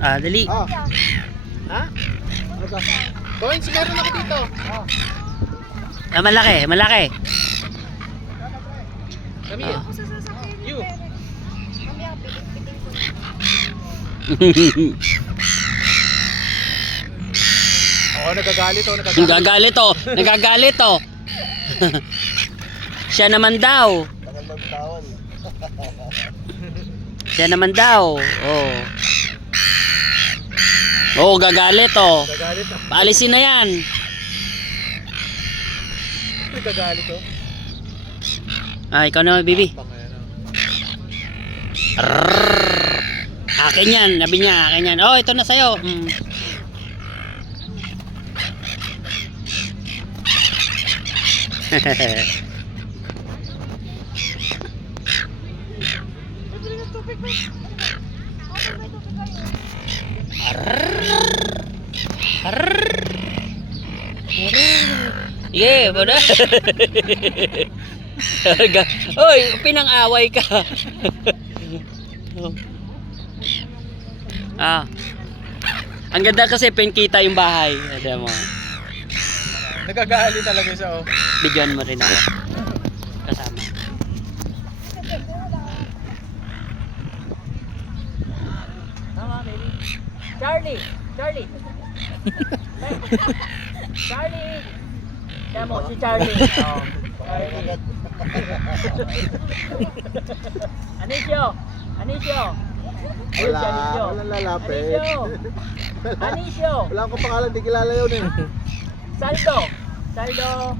Dali. Ha? Ano ba? Coins, meron ako dito. Malaki, malaki. Kami Ah. You. Nagagalit nagagalit. Nagagalit oh. Nagagalit oh. Siya naman daw. Tagal magtawan. Siya naman daw. Oh. Oh, gagalit oh. Nagagalit ah. Paalisin na yan. Nagagalit oh. Ikaw naman, Bibi. Akin yan. Sabi niya, akin yan. Oh, ito na sa'yo. Yeah, boda. Oy, pinang-away ka. Ang ganda kasi kita yung bahay. Alam mo. Nagagalit talaga siya oh. Bigyan mo rin ako. Kasama. Tama, baby. Charlie! Charlie! Charlie! Kaya mo si Charlie. Oh. Charlie. Anisyo! Anisyo! Wala, walang lalapit. Anisyo! Anisyo! Wala akong pangalan, di kilala yun eh. Saldo! Saldo!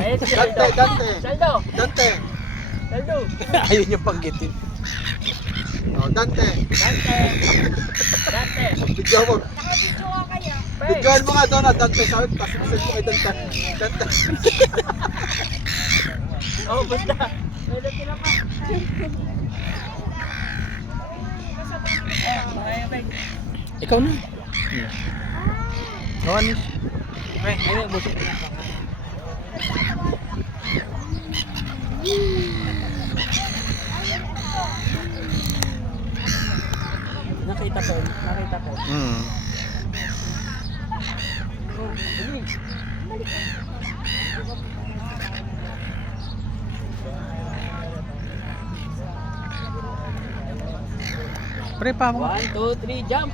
Ayun si Saldo! Dante, Dante. Saldo! Dante. Saldo! Ayun yung panggitin. Oh, Dante. Dante! Dante! Bigyan mo. Nakabidyo ka kaya? Bigyan mo nga doon ah, Dante. Sabi, pasok mo kay Dante. Dante. Oh, basta! Pwede sila pa! Ikaw na. Anis. Ayun, busok. Nakita ko, nakita ko. Pre pa mo. 1, 2, 3, jump!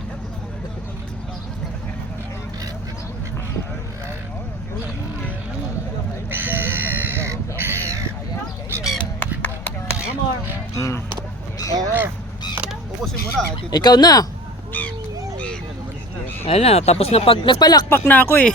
One more. Oo. Ubusin mo na. Ikaw na! Ayun na, tapos na nagpalakpak na ako eh.